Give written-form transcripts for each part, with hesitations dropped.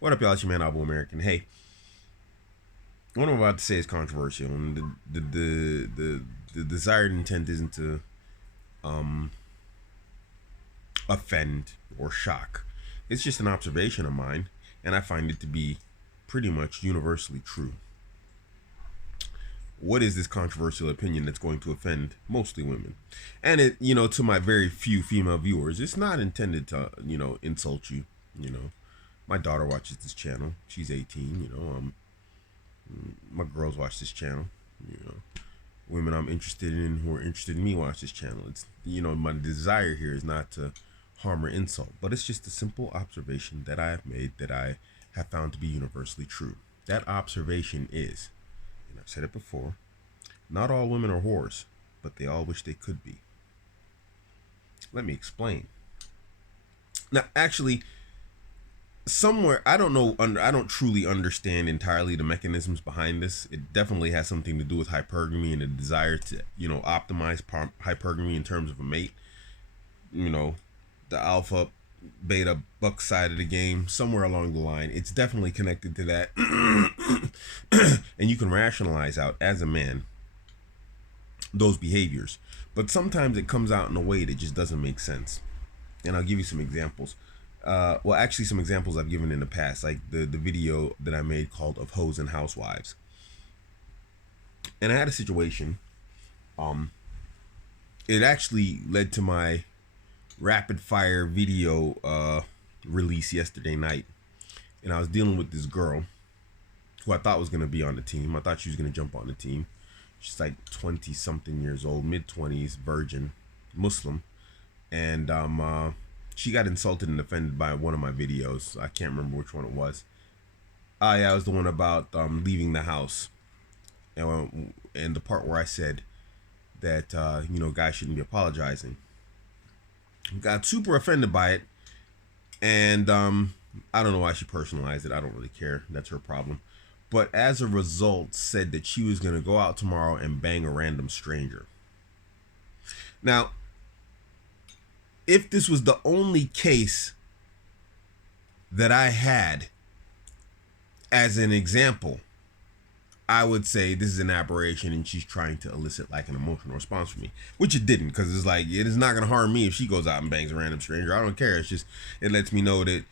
What up, y'all? It's your man, Abuamerican. Hey, what I'm about to say is controversial, and the desired intent isn't to um offend or shock. It's just an observation of mine, and I find it to be pretty much universally true. What is this controversial opinion that's going to offend mostly women? And it, to my very few female viewers, it's not intended to, insult you. You know, my daughter watches this channel. She's 18. My girls watch this channel. You know, women I'm interested in who are interested in me watch this channel. It's, my desire here is not to harm or insult, but it's just a simple observation that I have made that I have found to be universally true. That observation is, and I've said it before, not all women are whores, but they all wish they could be. Let me explain. Now, actually, somewhere, I don't truly understand entirely the mechanisms behind this. It definitely has something to do with hypergamy and a desire to, optimize hypergamy in terms of a mate. The alpha beta buck side of the game, somewhere along the line, it's definitely connected to that. And you can rationalize out as a man those behaviors, but sometimes it comes out in a way that just doesn't make sense. And I'll give you some examples. Actually, some examples I've given in the past, like the video that I made called "Of Hoes and Housewives." And I had a situation. It actually led to my rapid fire video release yesterday night. And I was dealing with this girl who I thought was going to be on the team. I thought she was going to jump on the team. She's like 20 something years old, mid 20s, virgin, Muslim. And she got insulted and offended by one of my videos. I can't remember which one it was. Yeah, it was the one about leaving the house. And the part where I said that, guys shouldn't be apologizing. Got super offended by it. And I don't know why she personalized it. I don't really care. That's her problem. But as a result, said that she was going to go out tomorrow and bang a random stranger. Now, if this was the only case that I had as an example, I would say this is an aberration and she's trying to elicit like an emotional response from me, which it didn't, because it's like, it is not going to harm me if she goes out and bangs a random stranger. I don't care. It's just, it lets me know that,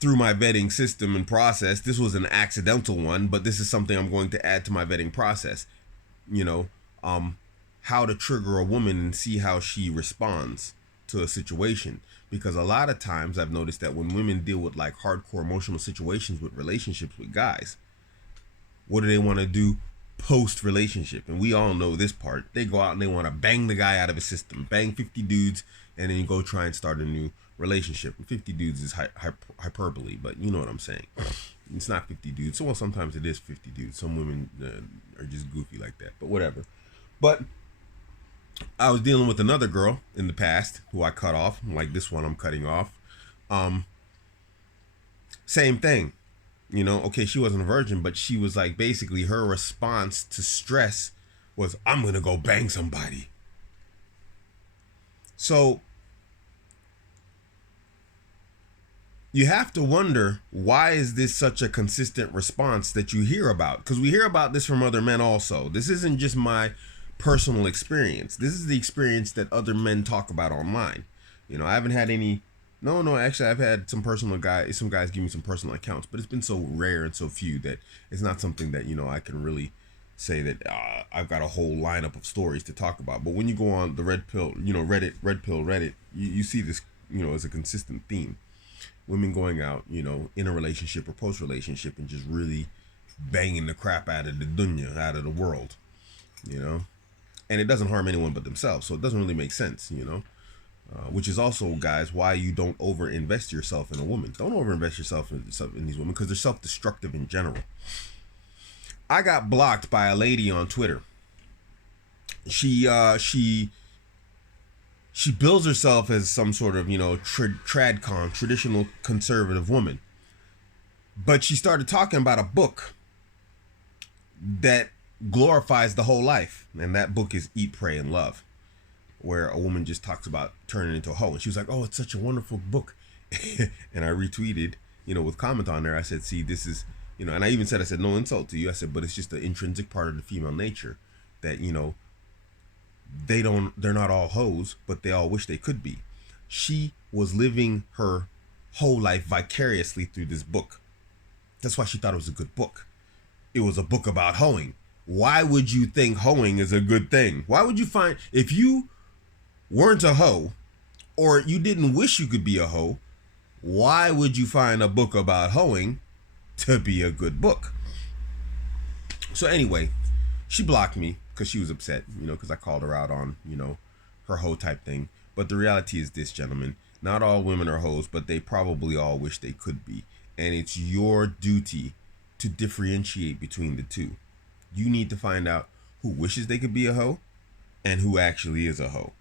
through my vetting system and process, this was an accidental one, but this is something I'm going to add to my vetting process. How to trigger a woman and see how she responds to a situation. Because a lot of times I've noticed that when women deal with like hardcore emotional situations with relationships with guys, what do they want to do post relationship? And we all know this part. They go out and they want to bang the guy out of his system, bang 50 dudes, and then go try and start a new relationship. 50 dudes is hyperbole, but you know what I'm saying. It's not 50 dudes. So, well, sometimes it is 50 dudes. Some women are just goofy like that, but whatever. But I was dealing with another girl in the past who I cut off, like this one I'm cutting off. Same thing. Okay, she wasn't a virgin, but she was like, basically her response to stress was, I'm going to go bang somebody. So you have to wonder, why is this such a consistent response that you hear about? Because we hear about this from other men also. This isn't just my personal experience. This is the experience that other men talk about online. I haven't had any. No, actually, I've had some guys give me some personal accounts, but it's been so rare and so few that it's not something that, I can really say that I've got a whole lineup of stories to talk about. But when you go on the Red Pill, Reddit, you see this, as a consistent theme. Women going out, in a relationship or post-relationship and just really banging the crap out of the dunya, out of the world, and it doesn't harm anyone but themselves. So it doesn't really make sense, which is also, guys, why you don't over-invest yourself in a woman. Don't over-invest yourself in these women, because they're self-destructive in general. I got blocked by a lady on Twitter. She bills herself as some sort of, tradcon, traditional conservative woman. But she started talking about a book that glorifies the whole life. And that book is Eat, Pray, and Love, where a woman just talks about turning into a hoe. And she was like, oh, it's such a wonderful book. And I retweeted, with comment on there. I said, see, this is, and I even said, I said, no insult to you. I said, but it's just the intrinsic part of the female nature that, they're not all hoes, but they all wish they could be. She was living her whole life vicariously through this book. That's why she thought it was a good book. It was a book about hoeing. Why would you think hoeing is a good thing? Why would you find, if you weren't a hoe, or you didn't wish you could be a hoe, why would you find a book about hoeing to be a good book? So anyway, she blocked me because she was upset, because I called her out on, her hoe type thing. But the reality is this, gentlemen, not all women are hoes, but they probably all wish they could be. And it's your duty to differentiate between the two. You need to find out who wishes they could be a hoe and who actually is a hoe.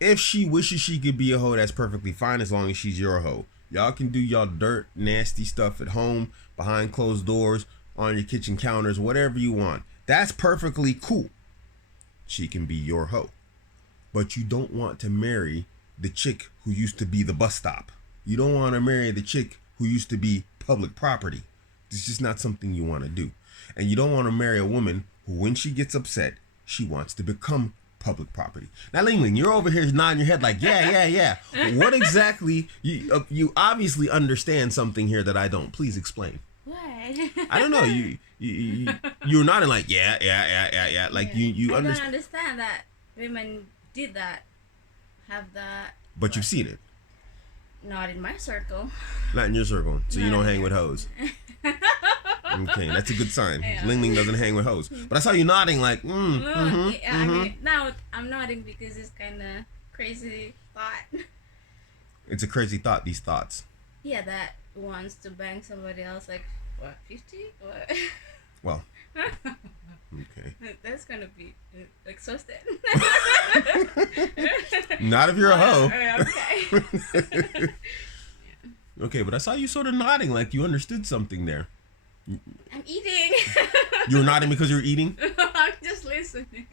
If she wishes she could be a hoe, that's perfectly fine as long as she's your hoe. Y'all can do y'all dirt, nasty stuff at home, behind closed doors, on your kitchen counters, whatever you want. That's perfectly cool. She can be your hoe. But you don't want to marry the chick who used to be the bus stop. You don't want to marry the chick who used to be public property. It's just not something you want to do. And you don't want to marry a woman who, when she gets upset, she wants to become public property. Now, Ling Ling, you're over here nodding your head like, yeah. What exactly? You obviously understand something here that I don't. Please explain. What? I don't know. You're nodding like, yeah. Like you I understand. don't understand that women did that, have that. But you've seen it. Not in my circle. Not in your circle. So you Not don't in hang with yours. hoes. Okay, that's a good sign. Yeah. Ling Ling doesn't hang with hoes. But I saw you nodding like, I mean, now I'm nodding because it's kind of crazy thought. It's a crazy thought, these thoughts. Yeah, that wants to bang somebody else like, what, 50? What? Well, okay. That's gonna be exhausted. Not if you're a hoe. Okay. Okay, but I saw you sort of nodding like you understood something there. I'm eating. You were nodding because you were eating? I'm just listening.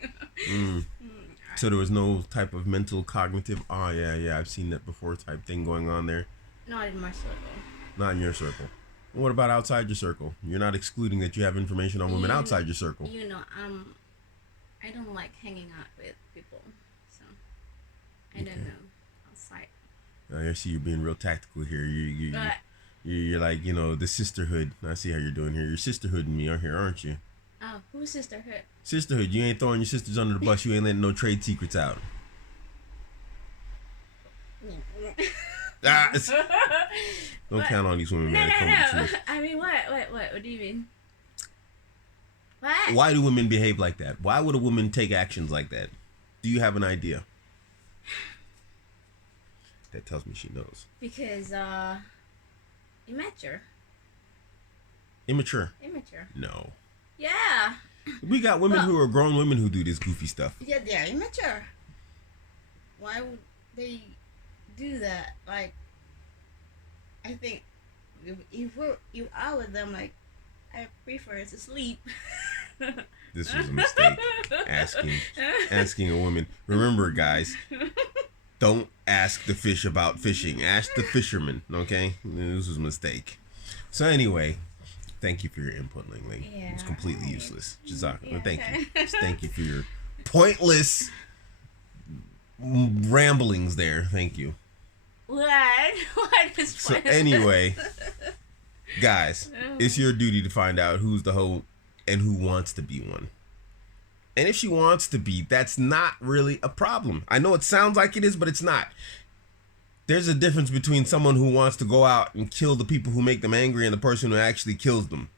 So there was no type of mental, cognitive, yeah, I've seen that before type thing going on there? Not in my circle. Not in your circle. What about outside your circle? You're not excluding that you have information on women outside your circle. I don't like hanging out with people, so I don't know outside. I see you're being real tactical here. You're like, the sisterhood. I see how you're doing here. You're sisterhooding me out here, aren't you? Oh, who's sisterhood? Sisterhood. You ain't throwing your sisters under the bus. You ain't letting no trade secrets out. Don't count on these women, man. No. I mean, what do you mean? What? Why do women behave like that? Why would a woman take actions like that? Do you have an idea? That tells me she knows. Because, immature. Immature? No. Yeah. We got women who are grown women who do this goofy stuff. Yeah, they're immature. Why would they do that? Like, I think if you are with them, like, I prefer to sleep. This was a mistake. Asking a woman. Remember, guys, don't ask the fish about fishing. Ask the fisherman, okay? This was a mistake. So anyway, thank you for your input, Ling Ling. Yeah, it was completely useless. Jazak, Yeah, thank okay. you. Just thank you for your pointless ramblings there. Thank you. What is So anyway, guys, it's your duty to find out who's the hoe and who wants to be one. And if she wants to be, that's not really a problem. I know it sounds like it is, but it's not. There's a difference between someone who wants to go out and kill the people who make them angry and the person who actually kills them,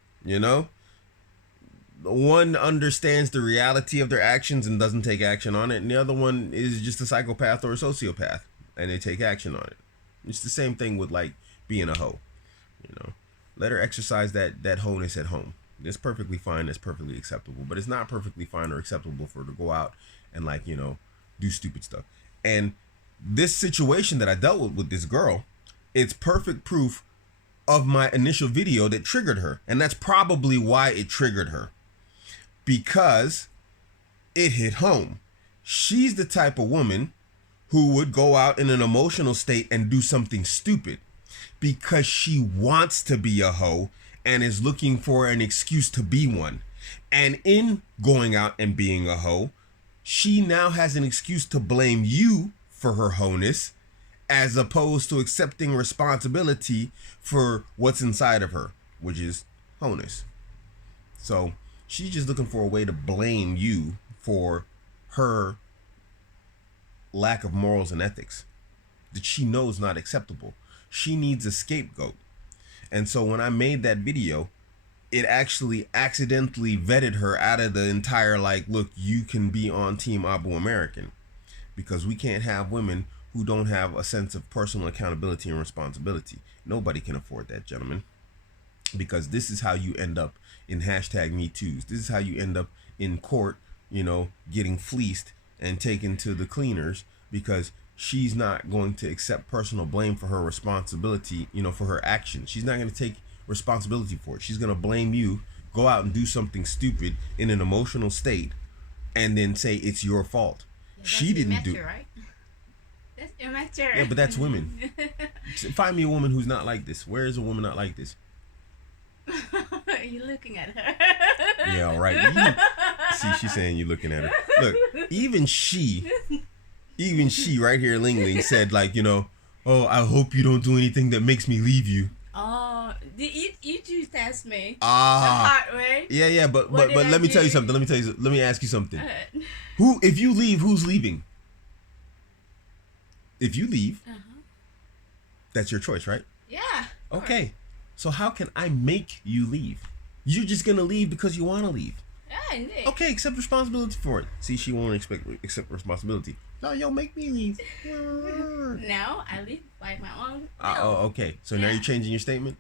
One understands the reality of their actions and doesn't take action on it, and the other one is just a psychopath or a sociopath, and they take action on it. It's the same thing with, like, being a hoe, Let her exercise that wholeness at home. It's perfectly fine. It's perfectly acceptable. But it's not perfectly fine or acceptable for her to go out and, like, do stupid stuff. And this situation that I dealt with this girl, it's perfect proof of my initial video that triggered her. And that's probably why it triggered her. Because it hit home. She's the type of woman who would go out in an emotional state and do something stupid because she wants to be a hoe and is looking for an excuse to be one. And in going out and being a hoe, she now has an excuse to blame you for her wholeness, as opposed to accepting responsibility for what's inside of her, which is wholeness. So she's just looking for a way to blame you for her lack of morals and ethics that she knows not acceptable. She needs a scapegoat. And so when I made that video, it actually accidentally vetted her out of the entire, like, look, you can be on Team Abuamerican, because we can't have women who don't have a sense of personal accountability and responsibility. Nobody can afford that, gentlemen, because this is how you end up in #MeToos. This is how you end up in court, getting fleeced and taken to the cleaners, because she's not going to accept personal blame for her responsibility, for her actions. She's not going to take responsibility for it. She's going to blame you, go out and do something stupid in an emotional state, and then say it's your fault. Yeah, she didn't do it. Right? That's immature. Yeah, but that's women. Find me a woman who's not like this. Where is a woman not like this? You're looking at her. Yeah, all right. See, she's saying you're looking at her. Look, even she right here, Ling Ling, said, like, oh, I hope you don't do anything that makes me leave you. Oh, you two test me the Ah, hard way. yeah, but What did I let me tell you do? something. Let me ask you something. If you leave, who's leaving? If you leave, that's your choice, right? Yeah. Okay. So how can I make you leave? You're just gonna leave because you want to leave. Yeah, indeed. Okay, accept responsibility for it. See, she won't accept responsibility. No, you'll make me leave. No, I leave by my own. Okay. So now Yeah. you're changing your statement.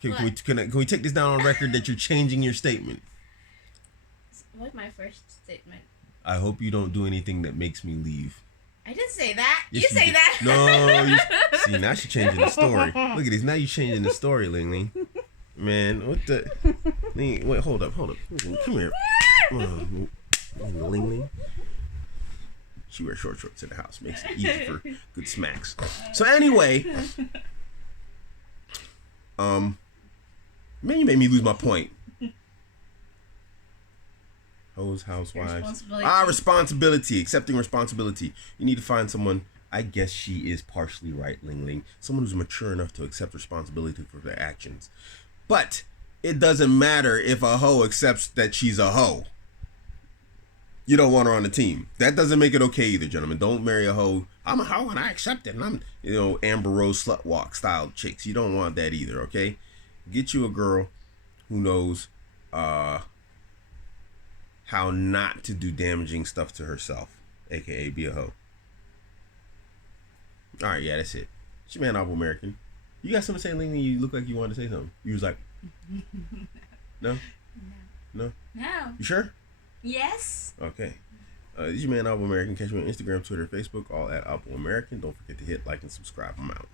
Can What? we take this down on record that you're changing your statement? What's my first statement? I hope you don't do anything that makes me leave. I didn't say that. Yes, you say did. that. No, see, now she's changing the story. Look at this. Now you're changing the story, Ling Ling. Man, what the? Wait, hold up. Come here. Ling Ling. She wears short shorts in the house. Makes it easy for good smacks. So anyway, man, you made me lose my point. Hoes, housewives. Responsibility. Accepting responsibility. You need to find someone. I guess she is partially right, Ling Ling. Someone who's mature enough to accept responsibility for their actions. But it doesn't matter if a hoe accepts that she's a hoe. You don't want her on the team. That doesn't make it okay either, gentlemen. Don't marry a hoe. I'm a hoe and I accept it. And I'm, Amber Rose slut walk style chicks. You don't want that either, okay? Get you a girl who knows how not to do damaging stuff to herself, aka be a hoe. All right, yeah, that's it. It's your man, Abuamerican. You got something to say, Ling? You look like you wanted to say something. You was like, no? No. You sure? Yes. Okay. This is your man, Abuamerican. Catch me on Instagram, Twitter, Facebook, all at Abuamerican. Don't forget to hit like and subscribe. I'm out.